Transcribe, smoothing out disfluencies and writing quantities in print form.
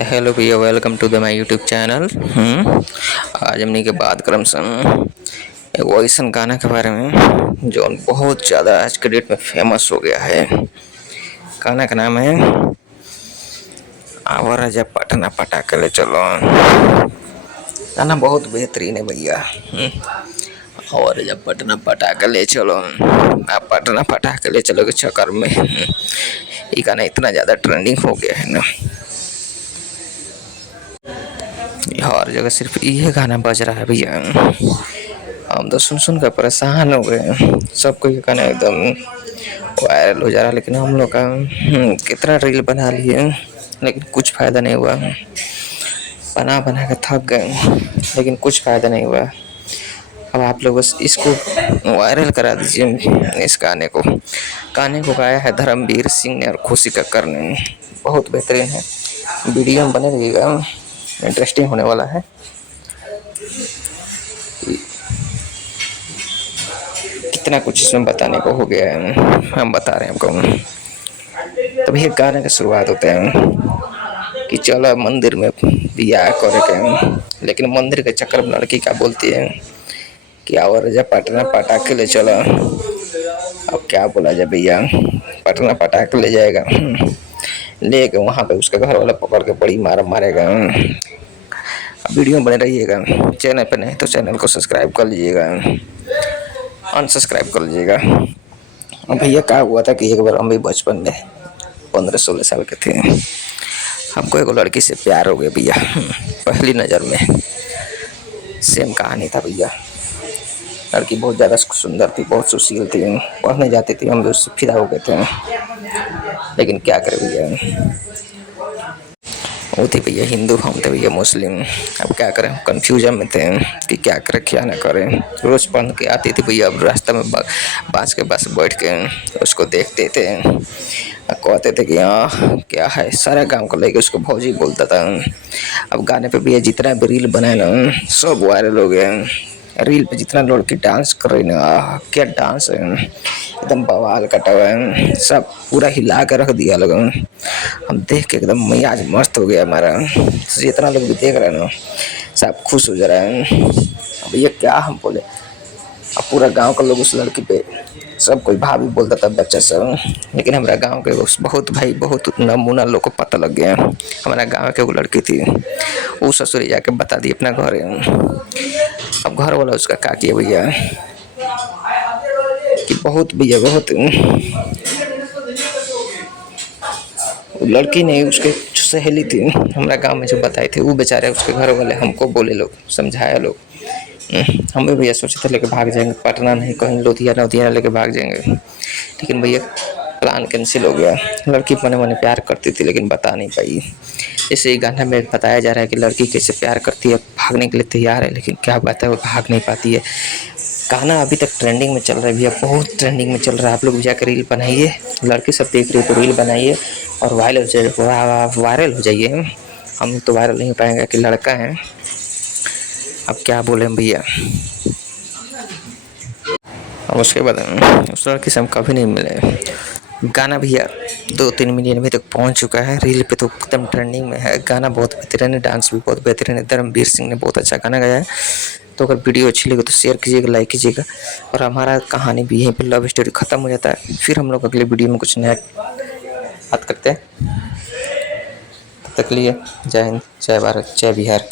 Hello भैया, welcome to the my YouTube channel. आज हमनी के बात करम सन एगो ऐसन गाना के बारे में जो बहुत ज़्यादा आज के डेट में फेमस हो गया है। गाना का नाम है आवारा जब पटना पटाके ले चलो। गाना बहुत बेहतरीन है भैया। और जब पटना पटाके ले चलो, आप पटना पटाके ले चलो के चक्कर में ये गाना इतना ज़्यादा ट्रेंडिंग हो गया है ना, हर जगह सिर्फ ये गाना बज रहा है भैया। हम तो सुन सुन कर परेशान हो गए। सबको ये गाना एकदम वायरल हो जा रहा है, लेकिन हम लोग का कितना रील बना लिए लेकिन कुछ फ़ायदा नहीं हुआ। बना बना के थक गए लेकिन कुछ फ़ायदा नहीं हुआ। अब आप लोग बस इसको वायरल करा दीजिए। इस गाने को गाया है धर्मवीर सिंह ने और खुशी कक्कर ने। बहुत बेहतरीन है, वीडियो में बने रहिएगा, इंटरेस्टिंग होने वाला है। कितना कुछ इसमें बताने को हो गया है, हम बता रहे हैं आपको। तभी एक गाने की शुरुआत होते हैं कि चलो मंदिर में बियाह करे के, लेकिन मंदिर के चक्कर में लड़की क्या बोलती है कि और जब पटना पटाके ले चलो। अब क्या बोला जाए भैया, पटना पटाके ले जाएगा, लेके वहाँ पे उसके घर वाला पकड़ के बड़ी मारेगा। वीडियो में बने रहिएगा। चैनल पे नहीं तो चैनल को सब्सक्राइब कर लीजिएगा, अनसब्सक्राइब कर लीजिएगा। और भैया क्या हुआ था कि एक बार हम भी बचपन में 15-16 साल के थे, हमको एक लड़की से प्यार हो गया भैया, पहली नज़र में। सेम कहानी था भैया। लड़की बहुत ज़्यादा सुंदर थी, बहुत सुशील थी, पढ़ने जाती थी, हम भी उससे फिदा हो गए थे। लेकिन क्या करें भैया, वो थी भैया हिंदू, हम थे भैया मुस्लिम। अब क्या करें, कंफ्यूजन में थे कि क्या करें क्या ना करें। रोज़ पढ़ के आती थी भैया, अब रास्ते में बाँस के पास बैठ के उसको देखते थे, कहते थे कि हाँ क्या है, सारा गांव को लेके उसको भौजी बोलता था। अब गाने पे भैया जितना भी रील बनाए ना सब वायरल हो गया। रील पे जितना लड़की डांस कर रही ना, क्या डांस है, एकदम बवाल कटा हुआ है, सब पूरा हिला कर रख दिया लोग। हम देख के एकदम मियाज मस्त हो गया हमारा। जितना लोग भी देख रहे हैं ना सब खुश हो जा रहे हैं। अब ये क्या हम बोले, अब पूरा गांव का लोग उस लड़की पे सब कोई भाभी बोलता था बच्चा सब, लेकिन हमारा गांव के बहुत भाई बहुत नमूना लोग को पता लग गया। हमारा गांव के वो लड़की थी, वो ससुर जाके बता दी अपना घर। अब घर वाला उसका क्या किया भैया कि बहुत भैया बहुत लड़की नहीं, उसके सहेली थी हमारा गांव में जो बताई थी, वो बेचारे उसके घर वाले हमको बोले, लोग समझाया लोग। हम भी भैया सोचे थे लेके भाग जाएंगे, पटना नहीं कहीं लुधियाना लेके भाग जाएंगे, लेकिन भैया प्लान कैंसिल हो गया। लड़की मने मने प्यार करती थी लेकिन बता नहीं पाई। इसे गाना में बताया जा रहा है कि लड़की कैसे प्यार करती है, भागने के लिए तैयार है, लेकिन क्या बात है वो भाग नहीं पाती है। गाना अभी तक ट्रेंडिंग में चल रहा है भैया, बहुत ट्रेंडिंग में चल रहा है। आप लोग भी जाकर रील बनाइए, लड़की सब देख रही है तो रील बनाइए और वायरल हो जाइए। हम तो वायरल नहीं हो पाएंगे कि लड़का है। अब क्या बोले भैया, और उसके बाद उस लड़की से हम कभी नहीं मिले। गाना भैया 2-3 मिलियन भी तक पहुंच चुका है, रील पे तो एकदम ट्रेंडिंग में है। गाना बहुत बेहतरीन है, डांस भी बहुत बेहतरीन है। धर्मवीर सिंह ने बहुत अच्छा गाना गाया है। तो अगर वीडियो अच्छी लगे तो शेयर कीजिएगा, लाइक कीजिएगा। और हमारा कहानी भी यहीं पर लव स्टोरी ख़त्म हो जाता है, फिर हम लोग अगले वीडियो में कुछ नया बात करते हैं। तब तक लिए जय हिंद, जय भारत, जय बिहार।